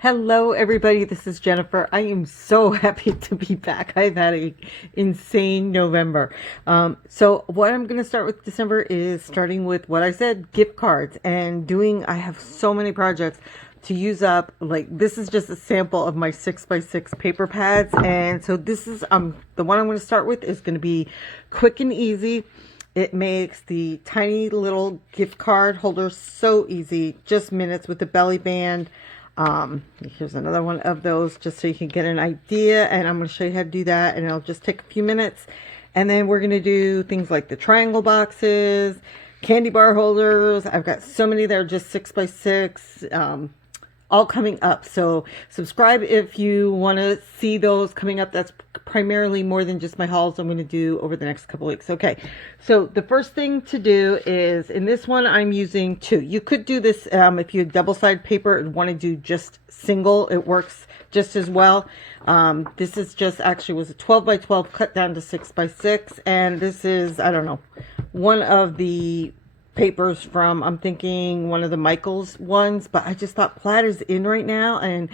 Hello everybody, this is Jennifer. I am so happy to be back. I've had a insane November. So what I'm going to start with December is starting with what I said, gift cards, and I have so many projects to use up. Like, this is just a sample of my 6x6 paper pads, and so this is the one I'm going to start with is going to be quick and easy. It makes the tiny little gift card holder so easy, just minutes with the belly band. Here's another one of those just so you can get an idea, and I'm going to show you how to do that, and it'll just take a few minutes. And then we're going to do things like the triangle boxes, candy bar holders. I've got so many that are just 6x6, all coming up. So subscribe if you want to see those coming up. That's primarily more than just my hauls I'm going to do over the next couple weeks. Okay, so the first thing to do is, in this one I'm using two. You could do this if you have double-sided paper and want to do just single. It works just as well. This is just actually was a 12 by 12 cut down to 6 by 6, and this is, I don't know, one of the papers from, I'm thinking one of the Michaels ones, but I just thought plaid is in right now, and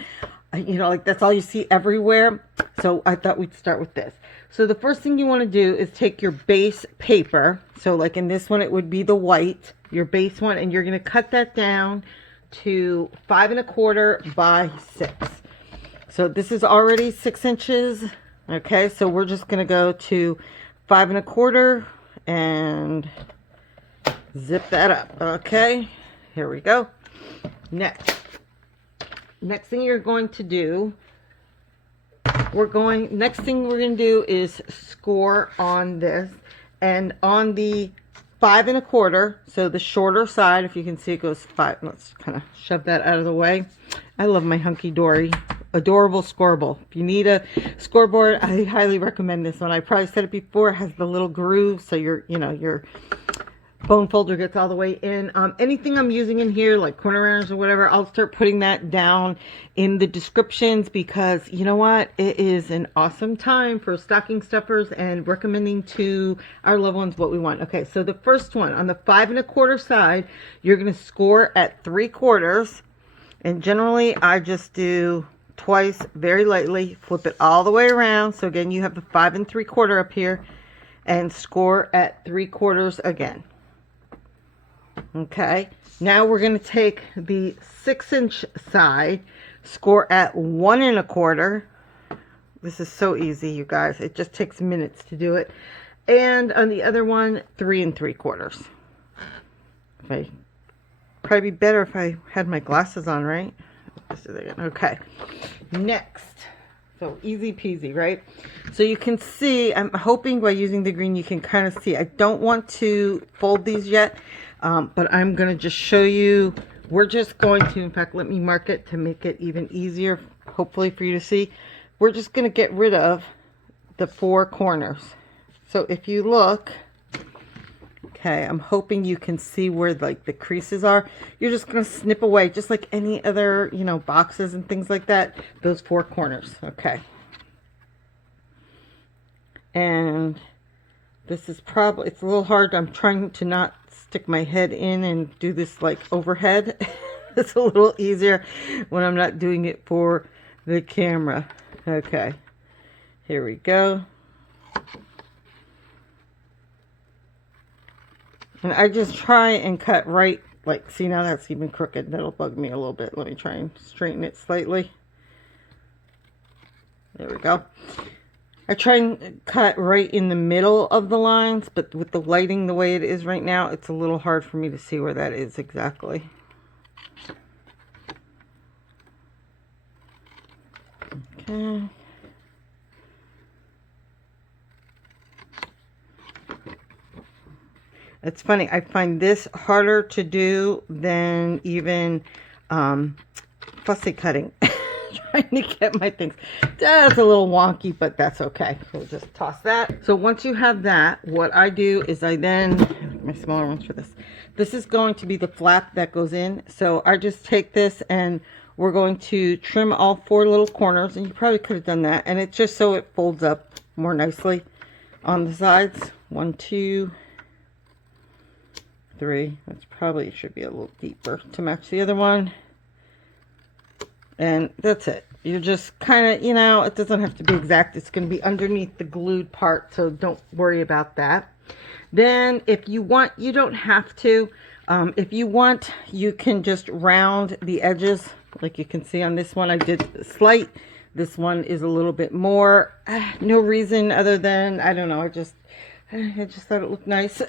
like that's all you see everywhere, so I thought we'd start with this. So the first thing you want to do is take your base paper, so like in this one it would be the white, your base one, and you're going to cut that down to 5 1/4 by 6. So this is already 6 inches. Okay, so we're just going to go to 5 1/4 and zip that up. Okay, here we go. Next thing you're going to do, next thing we're going to do is score on this, and on the 5 1/4, so the shorter side, if you can see it goes 5. Let's kind of shove that out of the way. I love my hunky-dory adorable scorable. If you need a scoreboard, I highly recommend this one. I probably said it before. It has the little groove, so your bone folder gets all the way in. Anything I'm using in here, like corner rounders or whatever, I'll start putting that down in the descriptions, because you know what? It is an awesome time for stocking stuffers and recommending to our loved ones what we want. Okay, so the first one, on the 5 1/4 side, you're going to score at 3/4. And generally, I just do twice, very lightly, flip it all the way around. So again, you have the 5 3/4 up here, and score at 3/4 again. Okay, now we're going to take the 6-inch side, score at 1 1/4. This is so easy, you guys. It just takes minutes to do it. And on the other one, 3 3/4. Okay, probably be better if I had my glasses on, right? Okay, next. So easy peasy, right? So you can see, I'm hoping by using the green you can kind of see. I don't want to fold these yet, but I'm going to just show you. We're just going to, in fact, let me mark it to make it even easier, hopefully for you to see. We're just going to get rid of the 4 corners. So if you look, okay, I'm hoping you can see where like the creases are. You're just going to snip away, just like any other, boxes and things like that, those 4 corners. Okay. And this is probably, it's a little hard. I'm trying to not stick my head in and do this like overhead. It's a little easier when I'm not doing it for the camera. Okay. Here we go. And I just try and cut right, like, see, now that's even crooked. That'll bug me a little bit. Let me try and straighten it slightly. There we go. I try and cut right in the middle of the lines, but with the lighting the way it is right now, it's a little hard for me to see where that is exactly. Okay. It's funny, I find this harder to do than even fussy cutting. Trying to get my things. That's a little wonky, but that's okay. We'll just toss that. So once you have that, what I do is I then, my smaller ones for this. This is going to be the flap that goes in. So I just take this and we're going to trim all 4 little corners, and you probably could have done that. And it's just so it folds up more nicely on the sides. 1, 2, 3. That's probably should be a little deeper to match the other one. And that's it. You're just kind of, it doesn't have to be exact. It's going to be underneath the glued part, so don't worry about that. Then if you want, you don't have to. If you want, you can just round the edges. Like you can see on this one, I did slight. This one is a little bit more. No reason other than, I don't know, I just thought it looked nice.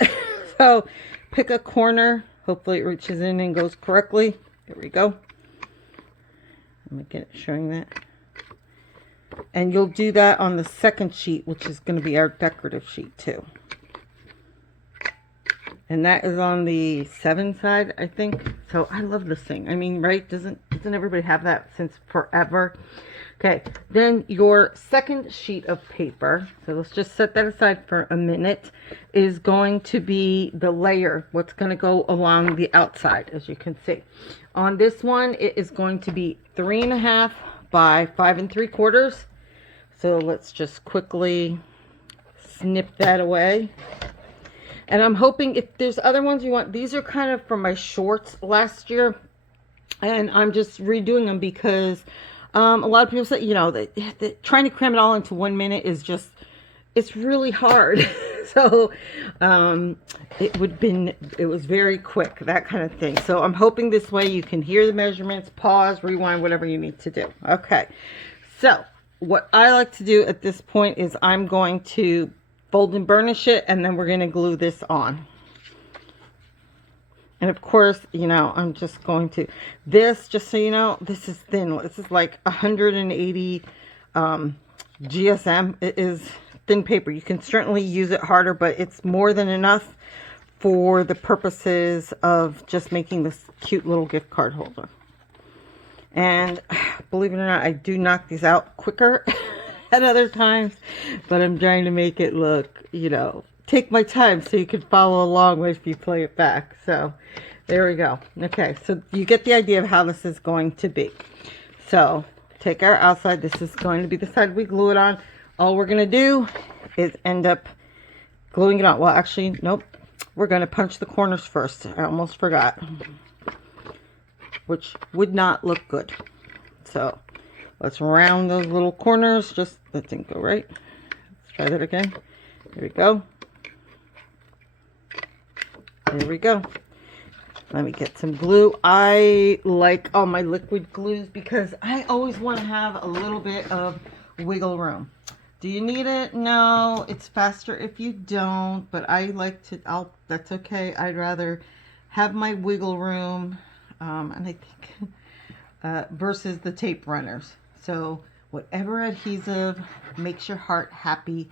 So pick a corner. Hopefully it reaches in and goes correctly. There we go. Let me get it showing that. And you'll do that on the second sheet, which is going to be our decorative sheet too. And that is on the 7 side, I think. So I love this thing. I mean, right? Doesn't everybody have that since forever? Okay, then your second sheet of paper, so let's just set that aside for a minute, is going to be the layer, what's going to go along the outside, as you can see. On this one, it is going to be 3.5 by 5 3/4. So let's just quickly snip that away. And I'm hoping if there's other ones you want, these are kind of from my shorts last year. And I'm just redoing them because a lot of people say, that trying to cram it all into 1 minute is just, it's really hard. So it was very quick, that kind of thing. So I'm hoping this way you can hear the measurements, pause, rewind, whatever you need to do. Okay. So what I like to do at this point is I'm going to fold and burnish it, and then we're going to glue this on. And of course, I'm just going to, this, just so you know, this is thin. This is like 180 GSM. It is thin paper. You can certainly use it harder, but it's more than enough for the purposes of just making this cute little gift card holder. And believe it or not, I do knock these out quicker at other times, but I'm trying to make it look, take my time so you can follow along if you play it back. So there we go. Okay, so you get the idea of how this is going to be. So take our outside. This is going to be the side we glue it on. All we're going to do is end up gluing it on. Well, actually, nope. We're going to punch the corners first. I almost forgot, which would not look good. So let's round those little corners. Just, that didn't go right. Let's try that again. There we go. There we go. Let me get some glue. I like all my liquid glues because I always want to have a little bit of wiggle room. Do you need it? No, it's faster if you don't, but I like to, that's okay. I'd rather have my wiggle room, and I think, versus the tape runners. So whatever adhesive makes your heart happy,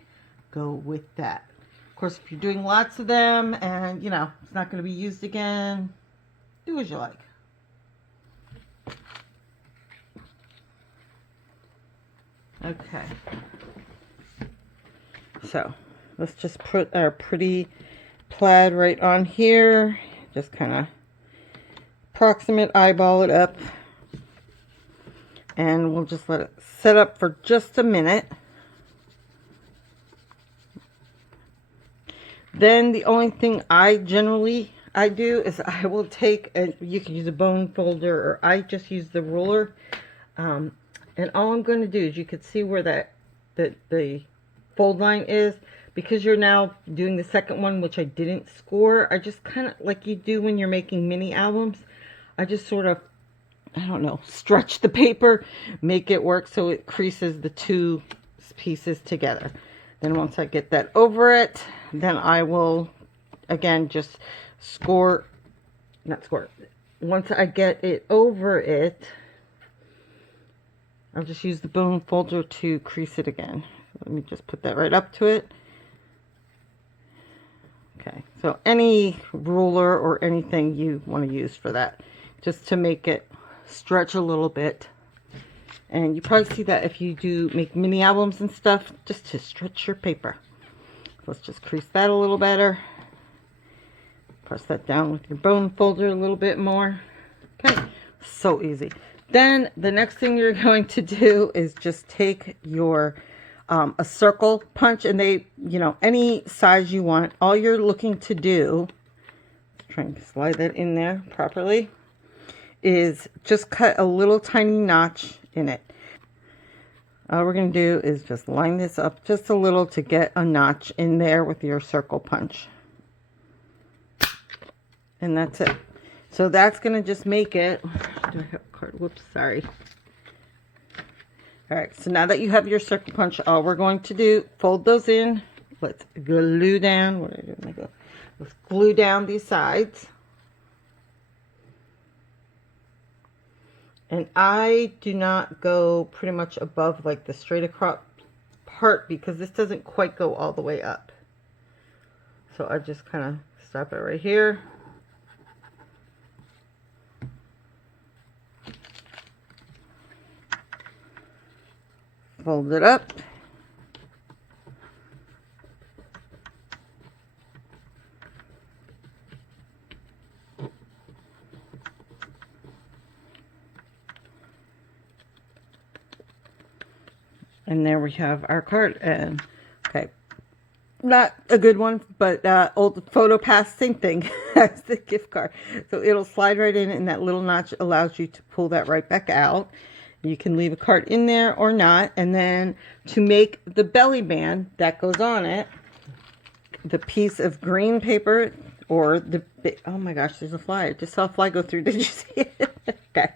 go with that. Of course, if you're doing lots of them and, it's not going to be used again, do as you like. Okay. So let's just put our pretty plaid right on here. Just kind of approximate eyeball it up. And we'll just let it set up for just a minute. Then the only thing I do is I will take, you can use a bone folder, or I just use the ruler. And all I'm going to do is, you can see where the fold line is, because you're now doing the second one, which I didn't score. I just kind of, like you do when you're making mini albums, I just sort of, I don't know, stretch the paper, make it work so it creases the two pieces together. Then once I get that over it, then I will, again, just once I get it over it, I'll just use the bone folder to crease it again. Let me just put that right up to it. Okay, so any ruler or anything you want to use for that, just to make it stretch a little bit. And you probably see that if you do make mini albums and stuff, just to stretch your paper. Let's just crease that a little better. Press that down with your bone folder a little bit more. Okay, so easy. Then the next thing you're going to do is just take your a circle punch, and they, any size you want. All you're looking to do, trying to slide that in there properly, is just cut a little tiny notch in it. All we're going to do is just line this up just a little to get a notch in there with your circle punch. And that's it. So that's going to just make it, do I have a card? Whoops, sorry. All right, so now that you have your circle punch, all we're going to do, fold those in. Let's glue down, what do I do? Let's glue down these sides. And I do not go pretty much above like the straight across part because this doesn't quite go all the way up. So I just kind of stop it right here. Fold it up. And there we have our card. And okay, not a good one, but old photo pass, same thing as the gift card. So it'll slide right in, and that little notch allows you to pull that right back out. You can leave a card in there or not. And then to make the belly band that goes on it, the piece of green paper or the, oh my gosh, there's a fly. I just saw a fly go through. Did you see it? Okay.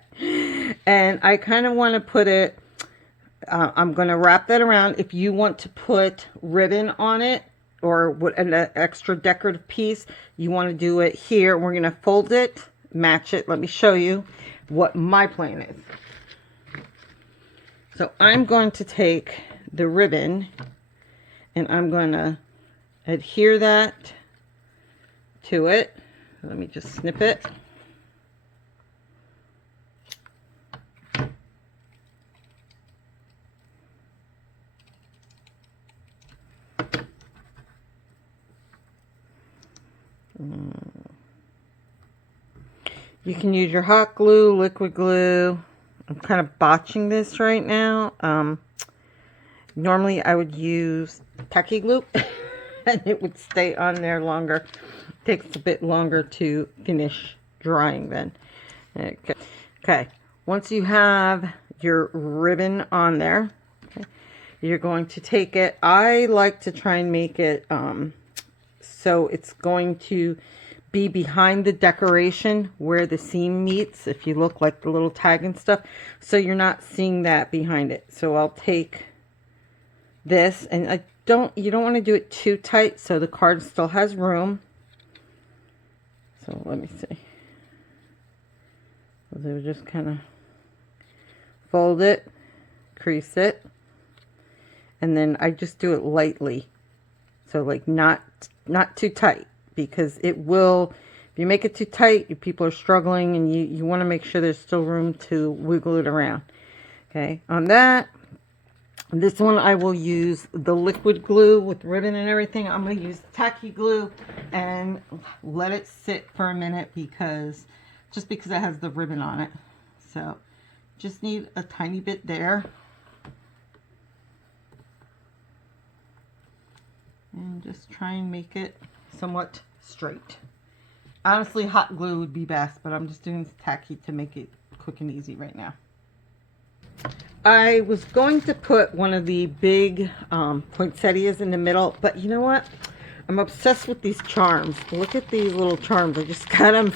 And I kind of want to put it, I'm going to wrap that around. If you want to put ribbon on it or an extra decorative piece, you want to do it here. We're going to fold it, match it. Let me show you what my plan is. So I'm going to take the ribbon and I'm going to adhere that to it. Let me just snip it. You can use your hot glue, liquid glue. I'm kind of botching this right now. Normally I would use tacky glue and it would stay on there longer. It takes a bit longer to finish drying then. Okay. Okay. Once you have your ribbon on there, okay, you're going to take it. I like to try and make it so it's going to be behind the decoration where the seam meets, if you look like the little tag and stuff, so you're not seeing that behind it. So I'll take this, and you don't want to do it too tight so the card still has room. So let me see. So just kind of fold it, crease it, and then I just do it lightly, so like not too tight. Because it will, if you make it too tight, people are struggling, and you want to make sure there's still room to wiggle it around. Okay, on that, this one I will use the liquid glue with ribbon and everything. I'm going to use tacky glue and let it sit for a minute just because it has the ribbon on it. So just need a tiny bit there. And just try and make it somewhat straight. Honestly, hot glue would be best, but I'm just doing tacky to make it quick and easy right now. I was going to put one of the big poinsettias in the middle, but you know what? I'm obsessed with these charms. Look at these little charms. I just got them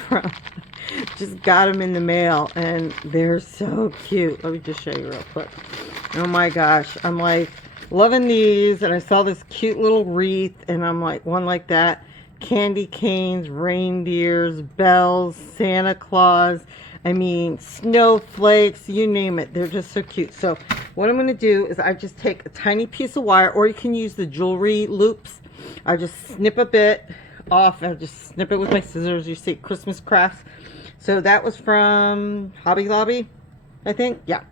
in the mail, and they're so cute. Let me just show you real quick. Oh my gosh, I'm like loving these, and I saw this cute little wreath, and I'm like, one like that. Candy canes, reindeers, bells, Santa Claus, I mean, snowflakes, you name it. They're just so cute. So what I'm going to do is I just take a tiny piece of wire, or you can use the jewelry loops. I just snip a bit off. I just snip it with my scissors. You see, Christmas crafts. So that was from Hobby Lobby, I think. Yeah.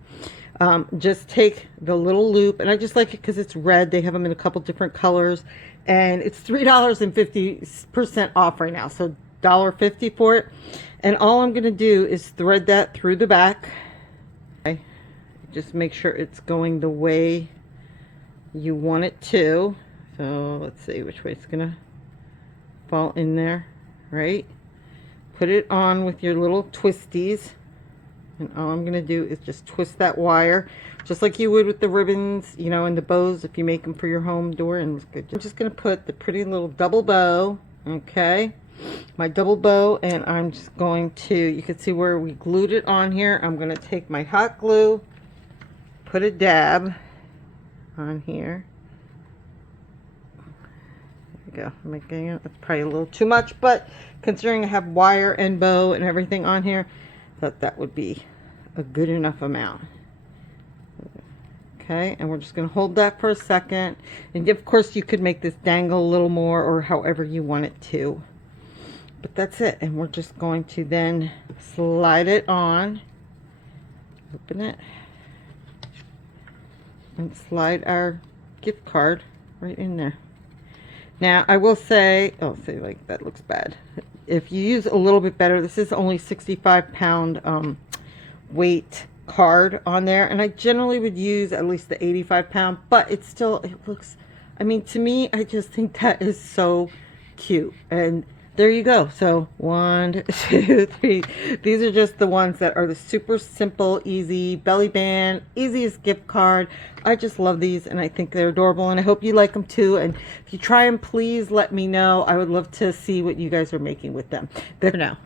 Just take the little loop, and I just like it because it's red. They have them in a couple different colors, and it's $3.50% off right now, so $1.50 for it. And all I'm going to do is thread that through the back. Okay. Just make sure it's going the way you want it to. So let's see which way it's going to fall in there, right? Put it on with your little twisties. And all I'm going to do is just twist that wire just like you would with the ribbons, you know, and the bows if you make them for your home door. And I'm just going to put the pretty little double bow, okay, my double bow, and I'm just going to, you can see where we glued it on here. I'm going to take my hot glue, put a dab on here. There we go. Making it, that's probably a little too much, but considering I have wire and bow and everything on here, that would be a good enough amount. Okay, and we're just going to hold that for a second. And of course you could make this dangle a little more or however you want it to. But that's it. And we're just going to then slide it on. Open it. And slide our gift card right in there. Now I will say, oh, see, like that looks bad. If you use a little bit better, this is only 65-pound weight card on there, and I generally would use at least the 85-pound, but it's still, it looks, I mean, to me, I just think that is so cute. And there you go. So 1, 2, 3, these are just the ones that are the super simple, easy belly band, easiest gift card. I just love these, and I think they're adorable, and I hope you like them too. And if you try them, please let me know. I would love to see what you guys are making with them. There for now.